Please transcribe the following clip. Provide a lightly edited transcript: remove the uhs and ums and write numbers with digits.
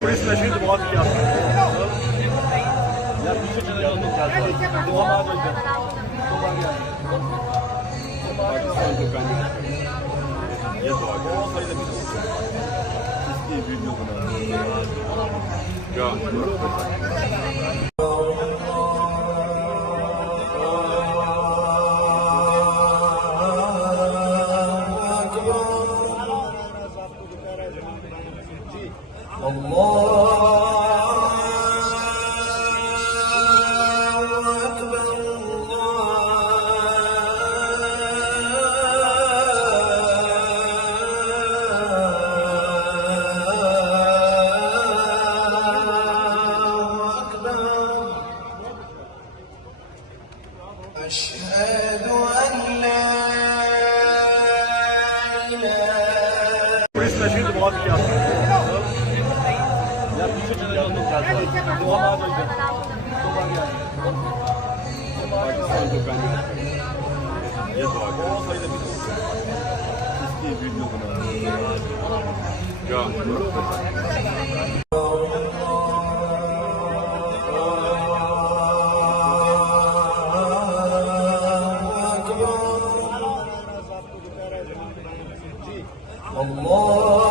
police नशे तो बहुत किया यार पीछे चले जाओ तो क्या तो हम आ जाओ पाकिस्तान को कानून ये तो आ गया इसकी वीडियो बना क्या أشهد أن لا إله पुलिस नशे तो बहुत किया यार पीछे चले जाओ तो क्या तो हम आ जाओ पाकिस्तान को कानून ये तो आ गया इसकी वीडियो बना क्या الله